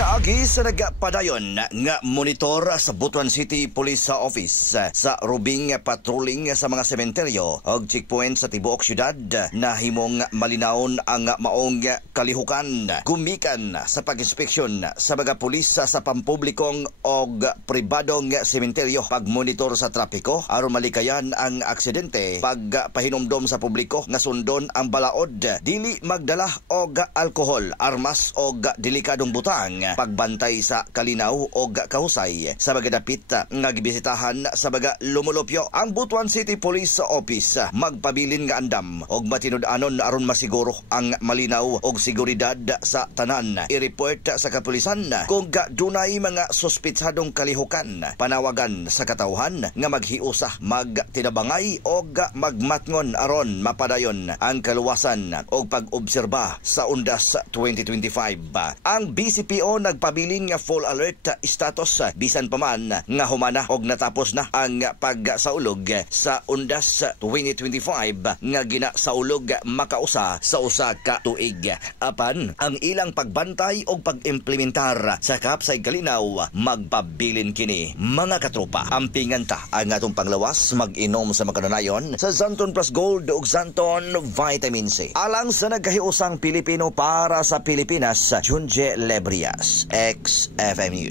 Agi sa nagpadayon nga monitor sa Butuan City Police Office sa rubing patrolling sa mga sementeryo o checkpoint sa tibuok syudad na himong malinawon ang maong kalihukan. Gumikan sa pag-inspeksyon sa mga pulis sa pampublikong o pribadong sementeryo, pagmonitor sa trapiko aron malikayan ang aksidente, pagpahinomdom sa publiko nga sundon ang balaod, dili magdala og alkohol, armas o delikadong butang, pagbantay sa kalinaw o kahusay sa mga dapit nga gibisitahan sa mga lumulupyo. Ang Butuan City Police Office magpabilin nga andam og matinud-anon aron masiguro ang malinaw og seguridad sa tanan. I-report sa kapulisan kung dunay mga suspitsadong kalihukan, panawagan sa katawhan nga maghiusa, magtinabangay o magmatngon aron mapadayon ang kaluwasan o pag-obserba sa Undas 2025. Ang BCPO nagpabiling nga full alert status bisan pa man nga humana og natapos na ang pagsaulog sa Undas 2025 nga ginasaulog makausa sa usa ka tuig. Apan ang ilang pagbantay og pag-implementar sa kapsay kalinaw magpabilin kini mga katropa. Ampingan ta ang atong panglawas, mag-inom sa makadanayon sa Zanton Plus Gold ug Zanton Vitamin C. Alang sa nagkahiusang Pilipino para sa Pilipinas, Junje Lebrias, XFM News.